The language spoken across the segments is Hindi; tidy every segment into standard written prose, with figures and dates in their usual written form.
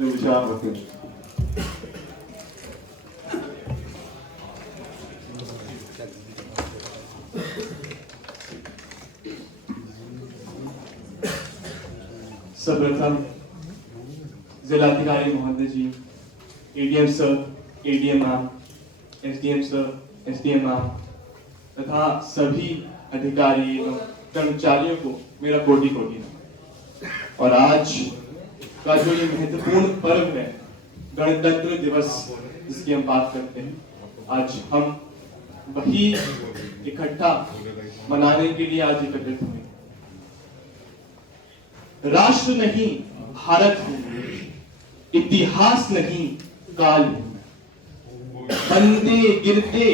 विचार रखें। सर्वप्रथम जिलाधिकारी महोदय जी, ADM sir, ADM ma'am, SDM sir, SDM ma'am तथा सभी अधिकारी एवं कर्मचारियों को मेरा कोटि कोटि नमन। और आज का जो ये महत्वपूर्ण पर्व है, गणतंत्र दिवस जिसकी हम बात करते हैं, आज हम वही इकट्ठा मनाने के लिए आज एकत्रित हुए। राष्ट्र नहीं भारत हूं, इतिहास नहीं काल हूं, बनते गिरते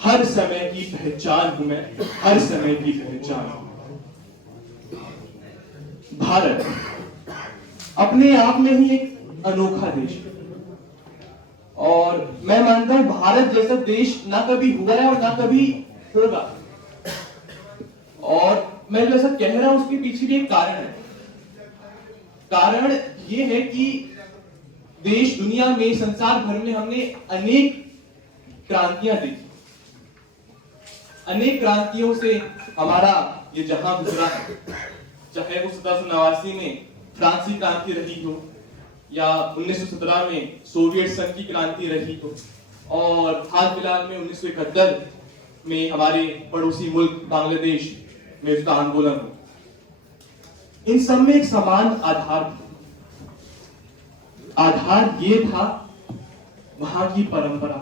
हर समय की पहचान हूं मैं, हर समय की पहचान हूं। भारत अपने आप में ही एक अनोखा देश है और मैं मानता हूं भारत जैसा देश ना कभी हुआ है और ना कभी होगा। और मैं जो ऐसा कह रहा हूं उसके पीछे भी एक कारण है। कारण ये है कि देश दुनिया में, संसार भर में हमने अनेक क्रांतियां देखी। अनेक क्रांतियों से हमारा ये जहां गुजरा है, चाहे वो 1789 में फ्रांसीसी क्रांति रही हो या 1917 में सोवियत संघ की क्रांति रही हो और हाल फिलहाल में 1971 में हमारे पड़ोसी मुल्क बांग्लादेश में उसका आंदोलन हो। इन सब में एक समान आधार था। आधार ये था वहां की परंपरा,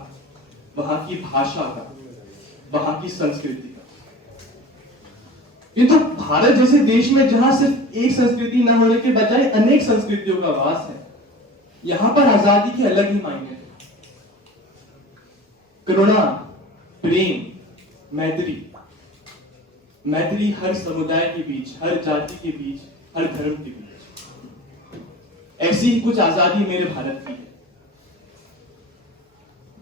वहां की भाषा का, वहां की संस्कृति का। ये तो भारत जैसे देश में जहां सिर्फ एक संस्कृति न होने के बजाय अनेक संस्कृतियों का वास है, यहां पर आजादी के अलग ही मायने थे। करुणा, प्रेम, मैत्री, मैत्री हर समुदाय के बीच, हर जाति के बीच, हर धर्म के बीच। ऐसी ही कुछ आजादी मेरे भारत की है।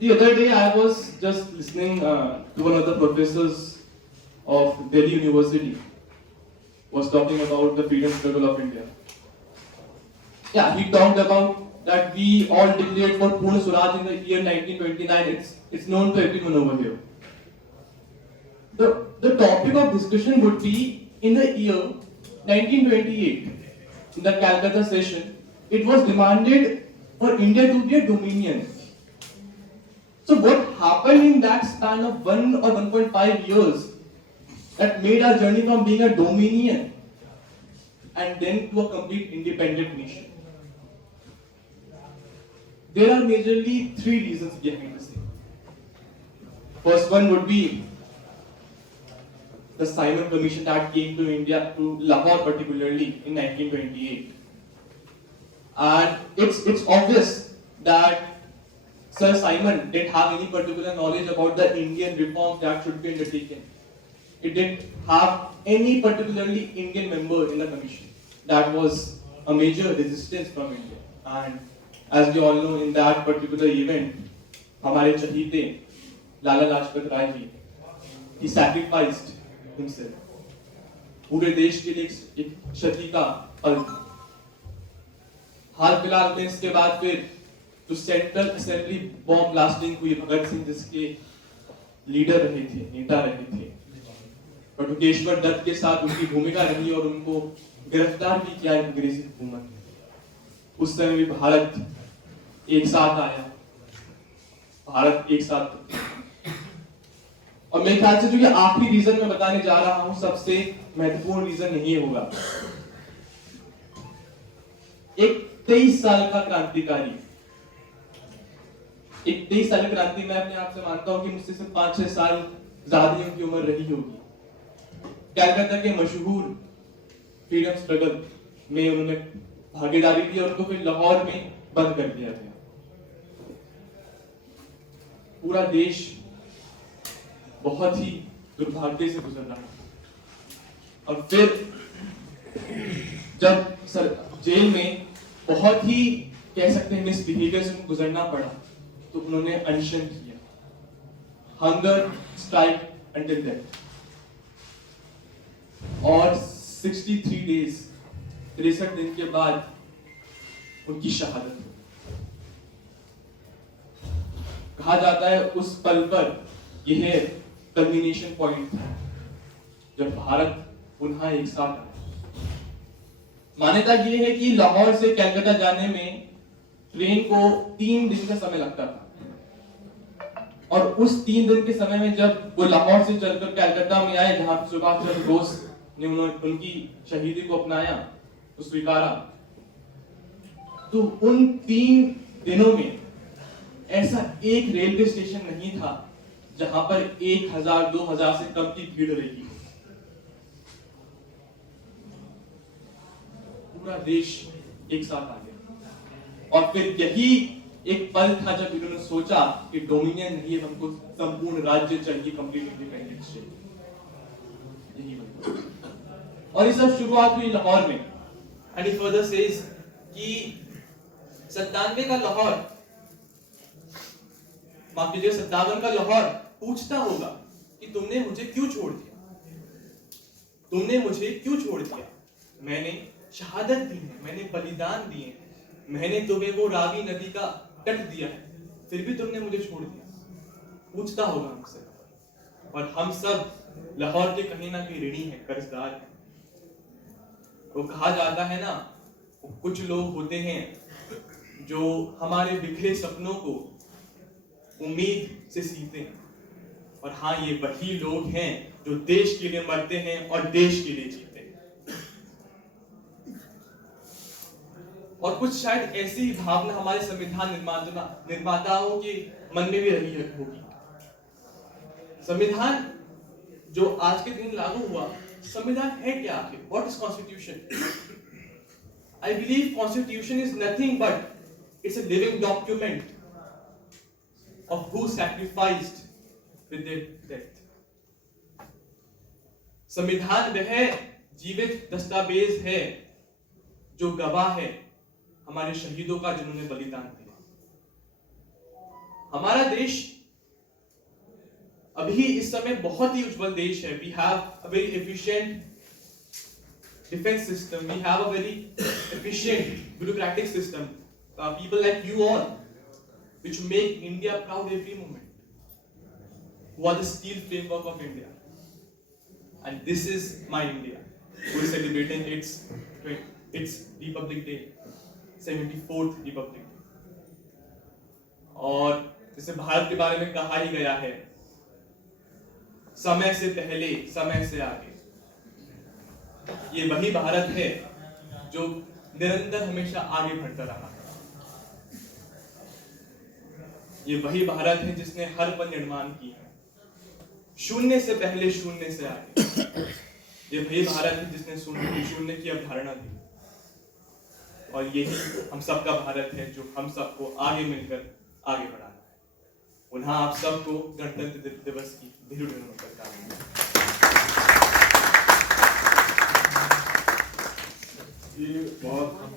The other day I was just listening to one of the professors of Delhi University was talking about the freedom struggle of India. Yeah, he talked about that we all declared for Purna Swaraj in the year 1929. It's known to everyone over here. The topic of discussion would be in the year 1928, in the Calcutta session, it was demanded for India to be a dominion. So what happened in that span of 1 or 1.5 years that made our journey from being a dominion and then to a complete independent nation? There are majorly 3 reasons behind the same. First one would be the Simon Commission that came to India, to Lahore particularly in 1928. And it's obvious that Sir Simon didn't have any particular knowledge about the Indian reforms that should be undertaken. It didn't have any particularly Indian member in the commission. That was a major resistance from India. And as we all know, in that particular event, हमारे चहीते Lala Lajpat Rai ji, he sacrificed himself. पूरे देश के लिए एक क्षति का पल था। हाल फिलहाल में इसके बाद फिर जो सेंट्रल असेंबली बॉम्ब ब्लास्टिंग हुई, भगत सिंह जिसके लीडर रहे थे, नेता रहे थे, बटुकेश्वर दत्त के साथ उनकी भूमिका रही और उनको गिरफ्तार भी किया अंग्रेजी हुकूमत ने। उस समय भी भारत एक साथ आया, भारत एक साथ। और मेरे ख्याल से जो ये आखिरी रीजन मैं बताने जा रहा हूं, सबसे महत्वपूर्ण रीजन यही होगा। एक 23 साल का क्रांतिकारी, एक 23 साल की क्रांति, मैं अपने आप से मानता हूं कि मुझसे सिर्फ 5-6 साल ज्यादा उनकी उम्र रही होगी। कलकत्ता के मशहूर फ्रीडम स्ट्रगल में उन्होंने भागीदारी दी और उनको फिर लाहौर में बंद कर दिया गया। पूरा देश बहुत ही दुर्भाग्य से गुजर रहा है। और फिर जब सर जेल में बहुत ही कह सकते हैं मिसबिहेवियर से गुजरना पड़ा, तो उन्होंने अनशन किया, हंगर स्ट्राइक अंटिल डेथ। और 63 डेज 63 दिन के बाद उनकी शहादत हो। कहा जाता है उस पल पर यह कल्मिनेशन पॉइंट था जब भारत पुनः एक साथ आया। मान्यता यह है कि लाहौर से कलकत्ता जाने में ट्रेन को 3 दिन का समय लगता था, और उस 3 दिन के समय में जब वो लाहौर से चलकर कलकत्ता में आए, जहां सुभाष चंद्र बोस ने उनकी शहीदी को अपनाया, तो स्वीकारा, तो उन 3 दिनों में ऐसा एक रेलवे स्टेशन नहीं था जहां पर 1000-2000 से कम की भीड़ रही। पूरा देश एक साथ आ गया, और फिर यही एक पल था जब इन्होंने सोचा कि डोमिनियन नहीं है, हमको संपूर्ण राज्य चाहिए, कंप्लीट इंडिपेंडेंस चाहिए। यही बन, और ये सब शुरुआत हुई लाहौर में। एंड ही फर्दर सेज कि 97 का लाहौर, माफ कीजिए 57 का लाहौर पूछता होगा कि तुमने मुझे क्यों छोड़ दिया, तुमने मुझे क्यों छोड़ दिया, मैंने शहादत दी है, मैंने बलिदान दिए हैं, मैंने तुम्हें वो रावी नदी का तट दिया है, फिर भी तुमने मुझे छोड़ दिया, पूछता होगा हमसे। और हम सब लाहौर के कहीं ना कहीं ऋणी हैं, कर्जदार हैं। वो कहा जाता है ना, कुछ लोग होते हैं जो हमारे बिखरे सपनों को उम्मीद से सीते हैं, और हाँ, ये वही लोग हैं जो देश के लिए मरते हैं और देश के लिए जीते हैं। और कुछ शायद ऐसी ही भावना हमारे संविधान निर्माताओं के मन में भी रही होगी। संविधान जो आज के दिन लागू हुआ, संविधान है क्या आखिर? What is constitution? I believe constitution is nothing but it's a living document of who sacrificed with their death. संविधान वह जीवित दस्तावेज है जो गवाह है हमारे शहीदों का, जिन्होंने बलिदान दिया। हमारा देश अभी इस समय बहुत ही उज्जवल देश है। We have a very efficient defense system. We have a very efficient bureaucratic system. People like you all, which make India proud every moment, who are the steel framework of India. And this is my India, who is celebrating its Republic Day, 74th Republic Day. और जैसे भारत के बारे में कहा ही गया है, समय से पहले, समय से आगे। ये वही भारत है जो निरंतर हमेशा आगे बढ़ता रहा है। ये वही भारत है जिसने हर पल निर्माण किया है, शून्य से पहले, शून्य से आगे। ये वही भारत है जिसने शून्य की अवधारणा दी, और यही हम सबका भारत है जो हम सबको आगे मिलकर आगे बढ़ाना है। पुनः आप सबको गणतंत्र दिवस की ढेरों शुभकामनाएं। ये बहुत